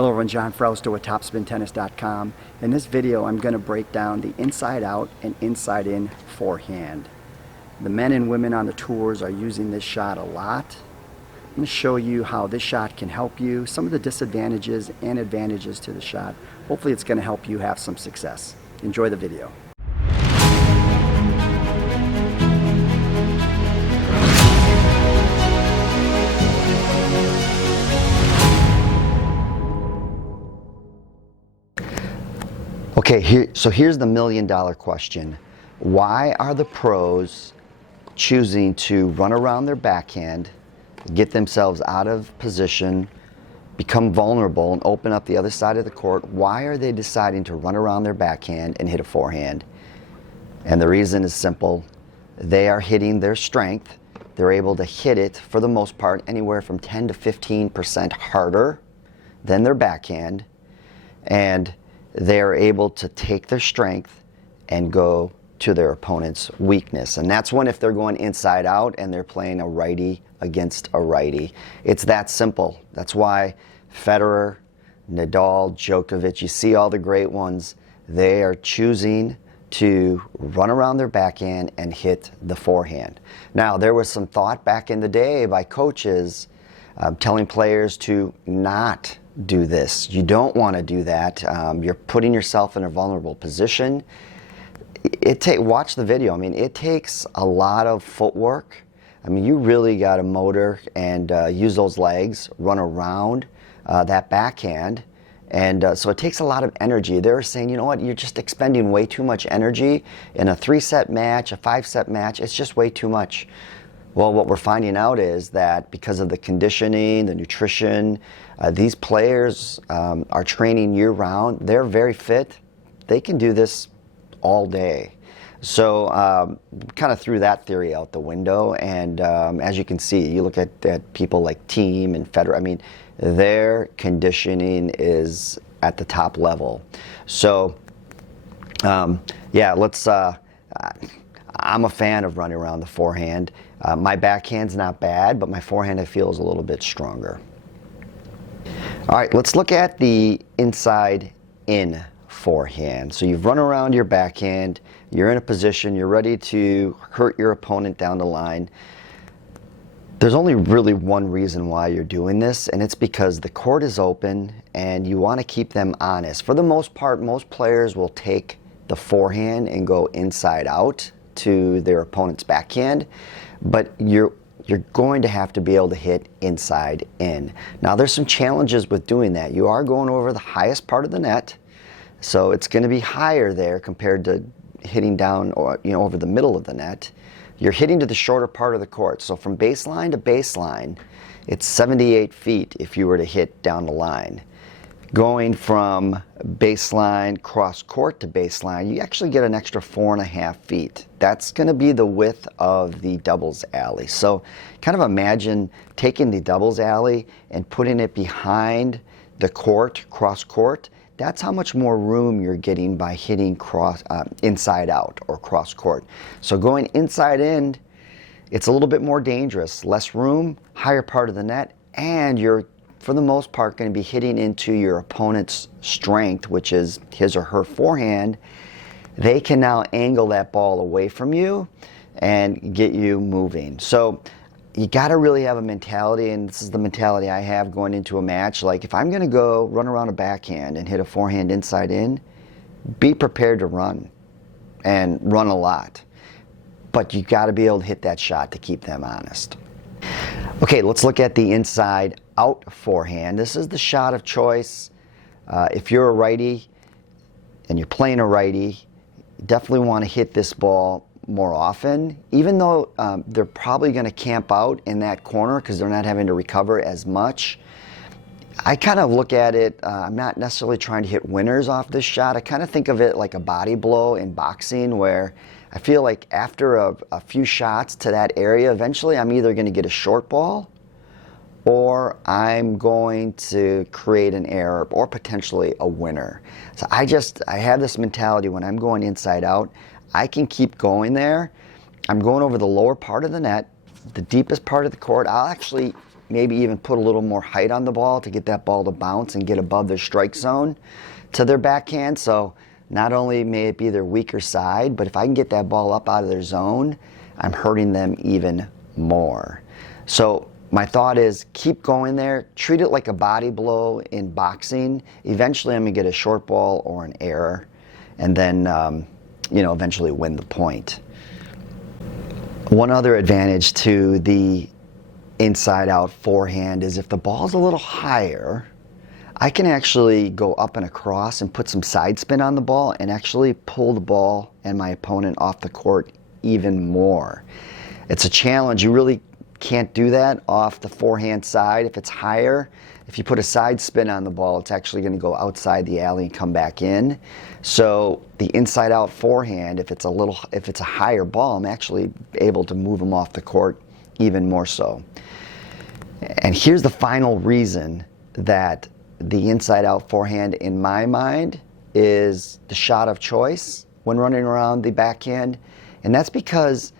Hello everyone, John Frausto with TopspinTennis.com. In this video I'm going to break down the inside out and inside in forehand. The men and women on the tours are using this shot a lot. I'm going to show you how this shot can help you, some of the disadvantages and advantages to the shot. Hopefully it's going to help you have some success. Enjoy the video. Okay, so here's the million-dollar question. Why are the pros choosing to run around their backhand, get themselves out of position, become vulnerable, and open up the other side of the court? Why are they deciding to run around their backhand and hit a forehand? And the reason is simple. They are hitting their strength. They're able to hit it, for the most part, anywhere from 10 to 15% harder than their backhand. And they're able to take their strength and go to their opponent's weakness. And that's when, if they're going inside out and they're playing a righty against a righty. It's that simple. That's why Federer, Nadal, Djokovic, you see all the great ones, they are choosing to run around their backhand and hit the forehand. Now, there was some thought back in the day by coaches telling players to not do this. You don't want to do that. You're putting yourself in a vulnerable position. Watch the video. I mean, it takes a lot of footwork. I mean, you really got to motor and use those legs, run around that backhand. And so it takes a lot of energy. They're saying, you know what, you're just expending way too much energy in a 3-set match, a 5-set match. It's just way too much. Well, what we're finding out is that because of the conditioning, the nutrition, these players are training year-round. They're very fit. They can do this all day. So kind of threw that theory out the window. And as you can see, you look at people like Thiem and Federer. I mean, their conditioning is at the top level. So yeah, let's. I'm a fan of running around the forehand. My backhand's not bad, but my forehand I feel is a little bit stronger. All right, let's look at the inside in forehand. So you've run around your backhand, you're in a position, you're ready to hurt your opponent down the line. There's only really one reason why you're doing this, and it's because the court is open and you want to keep them honest. For the most part, most players will take the forehand and go inside out to their opponent's backhand, but you're going to have to be able to hit inside in. Now, there's some challenges with doing that. You are going over the highest part of the net, so it's going to be higher there compared to hitting down, or over the middle of the net. You're hitting to the shorter part of the court, so from baseline to baseline, it's 78 feet if you were to hit down the line. Going from baseline cross court to baseline, you actually get an extra 4.5 feet. That's going to be the width of the doubles alley. So kind of imagine taking the doubles alley and putting it behind the court, cross court. That's how much more room you're getting by hitting inside out or cross court. So going inside in, it's a little bit more dangerous. Less room, higher part of the net, and you're, for the most part, going to be hitting into your opponent's strength, which is his or her forehand. They can now angle that ball away from you and get you moving. So you got to really have a mentality, and this is the mentality I have going into a match. Like, if I'm going to go run around a backhand and hit a forehand inside in, be prepared to run, and run a lot. But you got to be able to hit that shot to keep them honest. Okay, let's look at the inside out forehand. This is the shot of choice. If you're a righty and you're playing a righty, you definitely want to hit this ball more often, even though they're probably going to camp out in that corner because they're not having to recover as much. I kind of look at it, I'm not necessarily trying to hit winners off this shot. I kind of think of it like a body blow in boxing, where I feel like after a few shots to that area, eventually I'm either going to get a short ball or I'm going to create an error or potentially a winner. So I have this mentality when I'm going inside out, I can keep going there. I'm going over the lower part of the net, the deepest part of the court. I'll actually maybe even put a little more height on the ball to get that ball to bounce and get above their strike zone to their backhand. So not only may it be their weaker side, but if I can get that ball up out of their zone, I'm hurting them even more. So my thought is keep going there, treat it like a body blow in boxing. Eventually I'm gonna get a short ball or an error, and then eventually win the point. One other advantage to the inside out forehand is if the ball's a little higher, I can actually go up and across and put some side spin on the ball and actually pull the ball and my opponent off the court even more. It's a challenge. You really can't do that off the forehand side. If it's higher, if you put a side spin on the ball, it's actually going to go outside the alley and come back in. So the inside out forehand, if it's a higher ball, I'm actually able to move them off the court even more so. And here's the final reason that the inside out forehand in my mind is the shot of choice when running around the backhand. And that's because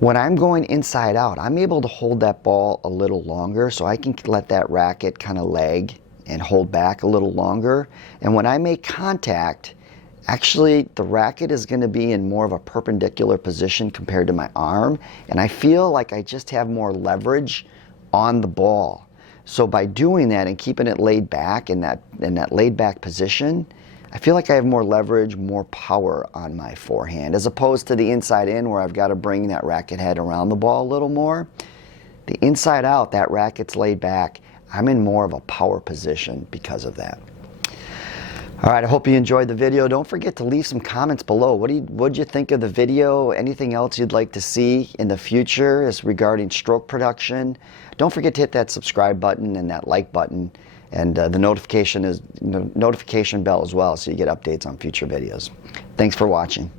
when I'm going inside out, I'm able to hold that ball a little longer, so I can let that racket kind of lag and hold back a little longer. And when I make contact, actually the racket is going to be in more of a perpendicular position compared to my arm, and I feel like I just have more leverage on the ball. So by doing that and keeping it laid back in that laid back position, I feel like I have more leverage, more power on my forehand, as opposed to the inside in where I've got to bring that racket head around the ball a little more. The inside out, that racket's laid back. I'm in more of a power position because of that. All right, I hope you enjoyed the video. Don't forget to leave some comments below. What'd you think of the video? Anything else you'd like to see in the future as regarding stroke production? Don't forget to hit that subscribe button and that like button, and the notification bell as well, so you get updates on future videos. Thanks for watching.